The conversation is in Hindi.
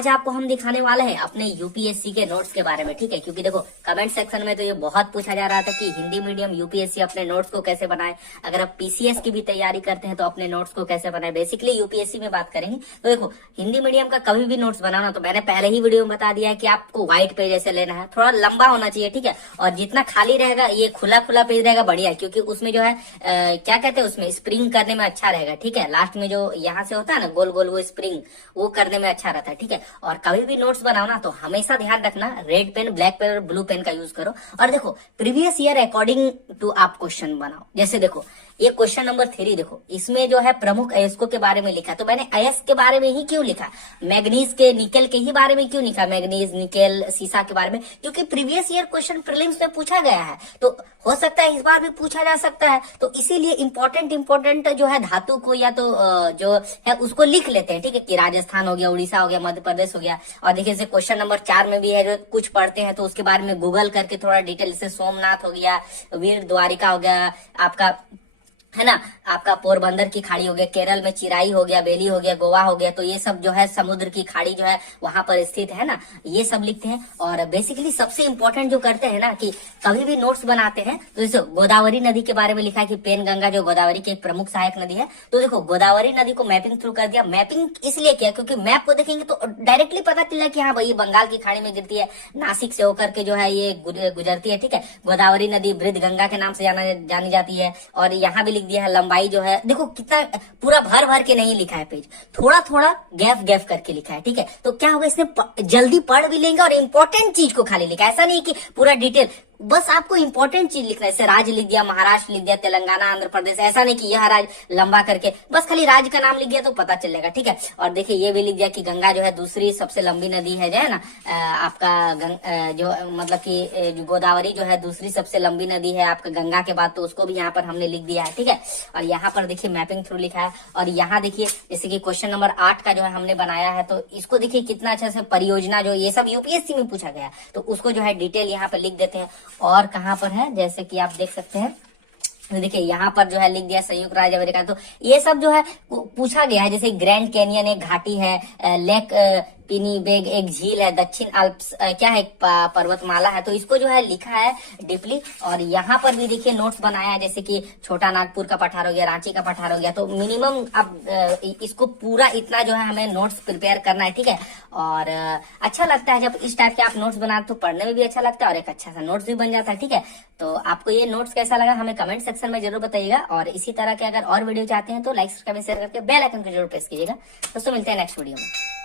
आज आपको हम दिखाने वाले हैं अपने यूपीएससी के नोट्स के बारे में, ठीक है। क्योंकि देखो कमेंट सेक्शन में तो ये बहुत पूछा जा रहा था कि हिंदी मीडियम यूपीएससी अपने नोट्स को कैसे बनाए, अगर आप पीसीएस की भी तैयारी करते हैं तो अपने नोट्स को कैसे बनाए। बेसिकली यूपीएससी में बात करेंगे तो देखो हिंदी मीडियम का कभी भी नोट्स बनाना तो मैंने पहले ही वीडियो में बता दिया है कि आपको व्हाइट पेज ऐसे लेना है, थोड़ा लंबा होना चाहिए, ठीक है। और जितना खाली रहेगा ये खुला खुला पेज रहेगा बढ़िया, क्योंकि उसमें जो है क्या कहते हैं उसमें स्प्रिंग करने में अच्छा रहेगा, ठीक है। लास्ट में जो यहाँ से होता है ना गोल गोल वो स्प्रिंग वो करने में अच्छा रहता है, ठीक है। और कभी भी नोट्स बनाओ ना तो हमेशा ध्यान रखना रेड पेन, ब्लैक पेन और ब्लू पेन का यूज करो। और देखो प्रीवियस ईयर अकॉर्डिंग टू आप क्वेश्चन बनाओ। जैसे देखो ये क्वेश्चन नंबर 3 देखो, इसमें जो है प्रमुख अयस्कों के बारे में लिखा, तो मैंने अयस्क के बारे में ही क्यों लिखा, मैग्नीज के निकल के ही बारे में क्यों लिखा, मैग्नीज निकल सीसा के बारे में, क्योंकि प्रीवियस ईयर क्वेश्चन प्रीलिम्स में पूछा गया है, तो हो सकता है इस बार भी पूछा जा सकता है। तो इसीलिए इंपॉर्टेंट जो है धातु को या तो जो है उसको लिख लेते हैं, ठीक है। कि राजस्थान हो गया, उड़ीसा हो गया, मध्य प्रदेश हो गया। और देखिए जैसे क्वेश्चन नंबर 4 में भी है, जो कुछ पढ़ते हैं तो उसके बारे में गूगल करके थोड़ा डिटेल, जैसे सोमनाथ हो गया, वीर द्वारिका हो गया आपका, है ना, आपका पोरबंदर की खाड़ी हो गया, केरल में चिराई हो गया, बेली हो गया, गोवा हो गया, तो ये सब जो है समुद्र की खाड़ी जो है वहां पर स्थित है ना, ये सब लिखते हैं। और बेसिकली सबसे इंपॉर्टेंट जो करते हैं ना कि कभी भी नोट्स बनाते हैं तो जैसे गोदावरी नदी के बारे में लिखा है कि पेन गंगा जो गोदावरी की एक प्रमुख सहायक नदी है, तो देखो गोदावरी नदी को मैपिंग थ्रू कर दिया। मैपिंग इसलिए किया क्योंकि मैप को देखेंगे तो डायरेक्टली पता चला कि हाँ भाई बंगाल की खाड़ी में गिरती है, नासिक से होकर के जो है ये गुजरती है, ठीक है। गोदावरी नदी वृद्ध गंगा के नाम से जानी जाती है। और यहाँ भी लिख दिया है लंबाई जो है, देखो कितना पूरा भर भर के नहीं लिखा है पेज, थोड़ा थोड़ा गैप करके लिखा है, ठीक है। तो क्या होगा इसमें जल्दी पढ़ भी लेंगे और इंपॉर्टेंट चीज को खाली लिखा है, ऐसा नहीं कि पूरा डिटेल, बस आपको इंपॉर्टेंट चीज लिखना है। जैसे राज्य लिख दिया, महाराष्ट्र लिख दिया, तेलंगाना, आंध्र प्रदेश, ऐसा नहीं कि यह राज्य लंबा करके बस खाली राज्य का नाम लिख दिया तो पता चलेगा, ठीक है। और देखिए ये भी लिख दिया कि गंगा जो है दूसरी सबसे लंबी नदी है, जो है ना आपका जो मतलब कि गोदावरी जो है दूसरी सबसे लंबी नदी है आपका गंगा के बाद, तो उसको भी यहाँ पर हमने लिख दिया है, ठीक है। और यहाँ पर देखिए मैपिंग थ्रू लिखा है। और यहाँ देखिए जैसे कि क्वेश्चन नंबर 8 का जो है हमने बनाया है, तो इसको देखिए कितना अच्छा से परियोजना जो ये सब यूपीएससी में पूछा गया, तो उसको जो है डिटेल यहाँ पर लिख देते हैं। और कहाँ पर है जैसे कि आप देख सकते हैं, तो देखिए यहाँ पर जो है लिख दिया संयुक्त राज्य अमेरिका, तो ये सब जो है पूछा गया है। जैसे ग्रैंड कैनियन एक घाटी है, लेक पिनीबेग एक झील है, दक्षिण अल्प्स क्या है पर्वतमाला है, तो इसको जो है लिखा है डीपली। और यहाँ पर भी देखिए नोट्स बनाया है, जैसे कि छोटा नागपुर का पठार हो गया, रांची का पठार हो गया, तो मिनिमम अब इसको पूरा इतना जो है हमें नोट्स प्रिपेयर करना है, ठीक है। और अच्छा लगता है जब इस टाइप के आप नोट्स बनाते तो पढ़ने में भी अच्छा लगता है और एक अच्छा सा नोट्स भी बन जाता है, ठीक है। तो आपको ये नोट्स कैसा लगा हमें कमेंट सेक्शन में जरूर बताइएगा। और इसी तरह के अगर और वीडियो चाहते हैं तो लाइक, सब्सक्राइब, शेयर करके बेल आइकन को जरूर प्रेस कीजिएगा। दोस्तों मिलते हैं नेक्स्ट वीडियो में।